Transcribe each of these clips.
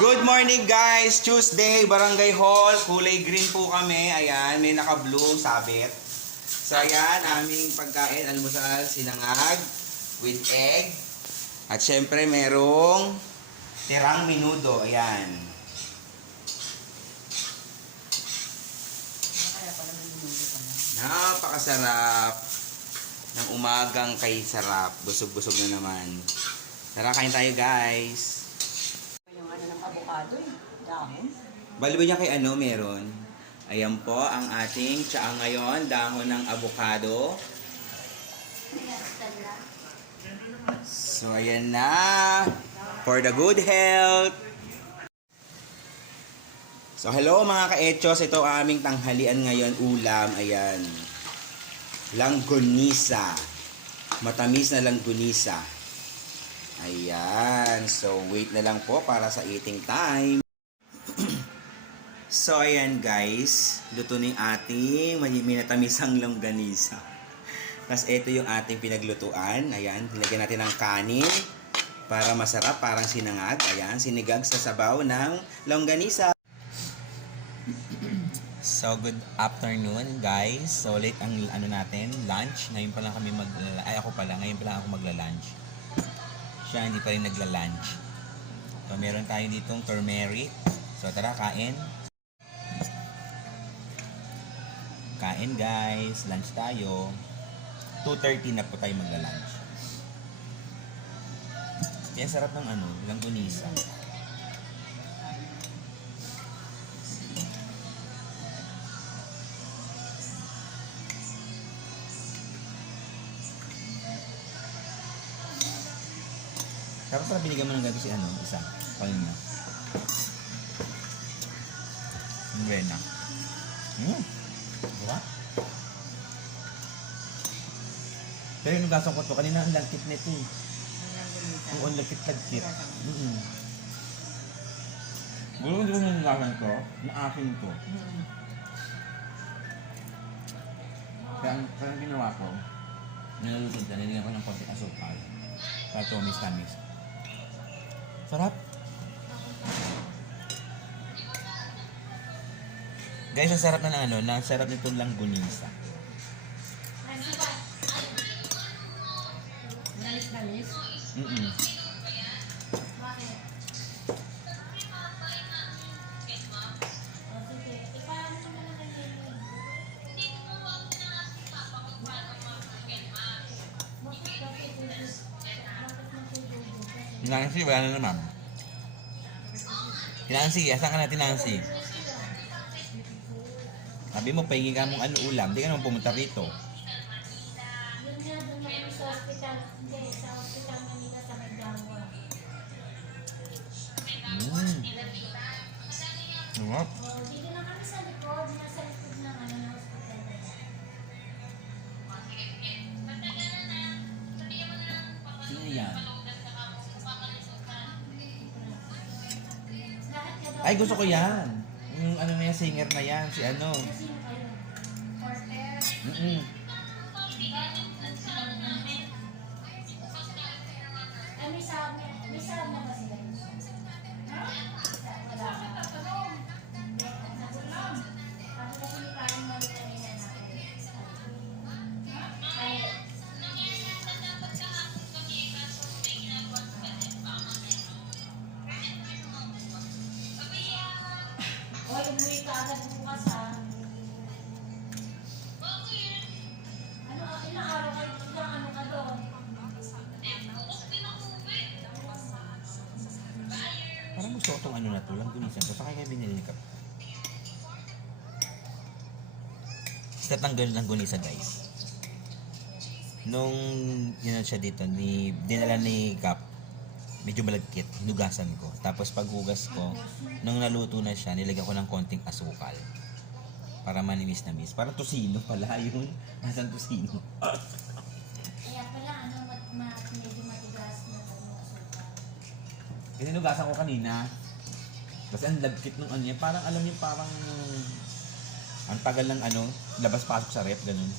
Good morning guys! Tuesday, Barangay Hall. Kulay green po kami. Ayan, may naka-blue sabit. So ayan, aming pagkain, almusal, sinangag with egg. At syempre merong tirang minudo. Ayan. Napakasarap ng umagang kay sarap. Busog-busog na naman. Tara, kain tayo guys. Avocado eh. Dahon. Bali ba niya kay ano meron? Ayan po ang ating tsaa ngayon, dahon ng avocado. So ayan na, for the good health. So hello mga ka-echos, ito ang aming tanghalian ngayon, ulam, ayan. Langgonisa. Matamis na langgonisa. Ayan, so wait na lang po para sa eating time. So, ayan guys. Luto na yung ating minatamisang longganisa. Tapos, ito yung ating pinaglutuan. Ayan, nilagyan natin ng kanin para masarap, parang sinangag. Ayan, sinigag sa sabaw ng longganisa. So, good afternoon guys. So, late ang ano natin, lunch. Ngayon pa lang kami mag... Ay, ako pala. Ngayon pa lang ako magla-lunch. Siya hindi pa rin nagla-lunch. So, meron tayo ditong turmeric. So, tara, kain. Kain guys, lunch tayo. 2.30 na po tayo magla-lunch. Kaya sarap ng ano, langgunisa. Tapos pala binigyan mo ng gabi si ano, isa. Kanina. Ang Buena. Mm. Diba? Pero yung gasong ko to, kanina ang lagkit nito eh. Oo, ang lagkit-lagkit. Mm-hmm. Gulo hindi ko yung to, na akin to. Kaya ang kaya ginawa ko, nilalutod ka, nilagyan ko ng konti asukal. Para tumis-tamis. Sarap. Guys, ang sarap na ng ano, na ang sarap nitong langgunisa. Mm-mm. Nancy, wala na naman. Nancy, asan ka natin Nancy? Sabi mo, pahingi ka mong ano ulam, di ka naman pumunta rito. Na. Hindi. Mm. Sarap. Dito na kami sa likod, nasa likod ng ano, Ay, gusto ko yan. Yung ano na yan, singer na yan, si ano. Mm-mm. Tong ano na to, langgunisan to. Saka kaya binili ni Kap. Start ng ganun langgunisan guys. Nung yun siya dito, ni, dinala ni Kap, medyo malagkit, hinugasan ko. Tapos paghugas ko, nung naluto na siya, nilagyan ko ng konting asukal. Para manimis na miss. Parang tosino pala yun. Nasaan tosino? Kaya pala, ano, mat, mat, medyo matigas na asukal. Kasi hinugasan ko kanina. Kasi ang lagkit nung ano niya. Parang alam niyo, parang ang tagal ng ano, labas-pasok sa rep, ganun.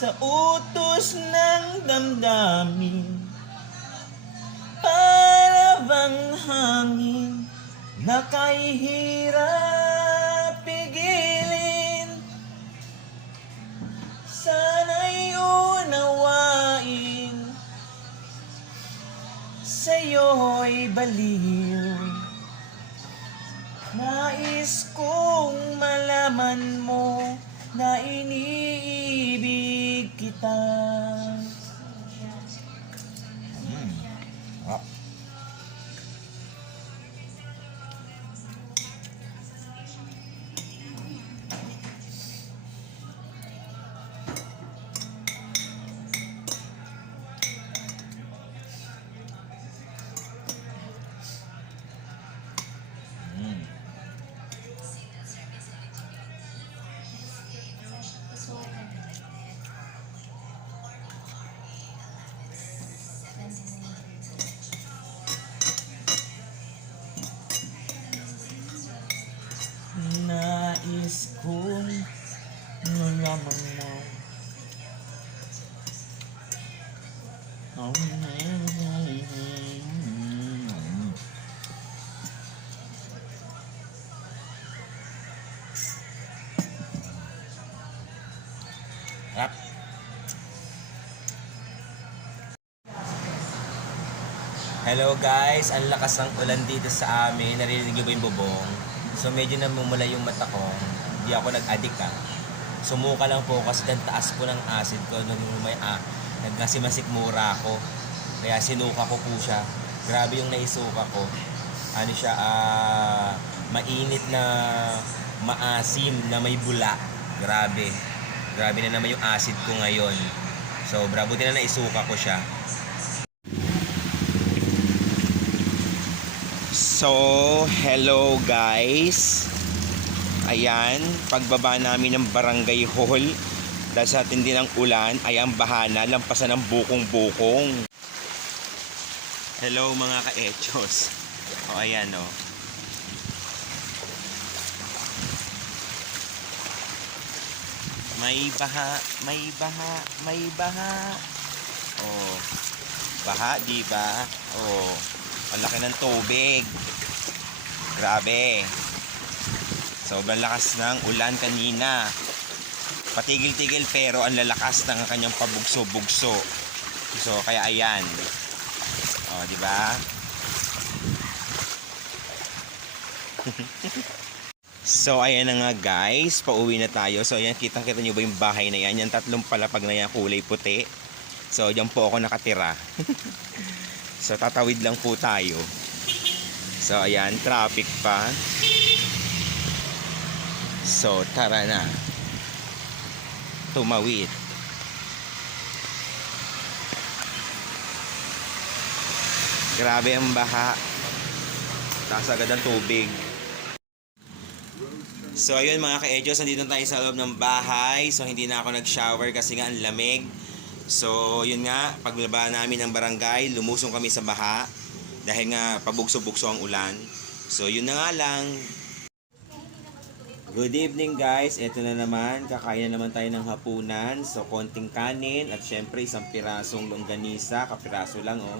Sa utos ng damdamin Para bang hangin na kahihirap pigilin. Sana'y unawain Sa'yo'y baliw Hello guys, ang lakas ng ulan dito sa amin. Narinig niyo ba yung bubong? So medyo namumula yung mata ko. Hindi ako nag-addict ah. Sumuka lang po kasi dan taas po ng acid ko nung may ah, nagkasimasik mura ako. Kaya sinuka ko po siya. Grabe yung naisuka ko. Ano siya, ah, mainit na maasim na may bula. Grabe. Grabe na naman yung acid ko ngayon. So, buti na naisuka ko siya. So, hello guys. Ayan, pagbaba namin ng barangay hall dahil sa tindi ng ulan ay ang bahana, lampasan ng bukong-bukong. Hello mga ka-echos. O ayan o. May baha, may baha, may baha. Oh. Baha, di ba? Oh. Ang laki ng tubig. Grabe. Sobrang lakas ng ulan kanina. Patigil-tigil pero ang lalakas ng kanyang pabugso-bugso. So kaya ayan. Oh, di ba? so ayan na nga guys, pauwi na tayo. So ayan, kitang-kita nyo ba yung bahay na yan? Yung tatlong palapag na yan, kulay puti. So diyan po ako nakatira. So tatawid lang po tayo. So ayan, traffic pa. So tara na. Tumawid. Grabe ang baha. Taas agad ang tubig. So ayun mga ka-edjos, nandito tayo sa loob ng bahay. So hindi na ako nag-shower kasi nga ang lamig. So, yun nga, paglaba namin ng barangay, lumusong kami sa baha dahil nga pabugso-bugso ang ulan. So, yun na nga lang. Good evening guys, ito na naman, kakain na naman tayo ng hapunan. So, konting kanin at syempre isang pirasong longganisa, kapiraso lang oh.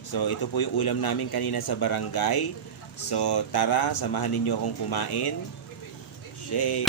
So, ito po yung ulam namin kanina sa barangay. So, tara, samahan ninyo akong kumain. Shake!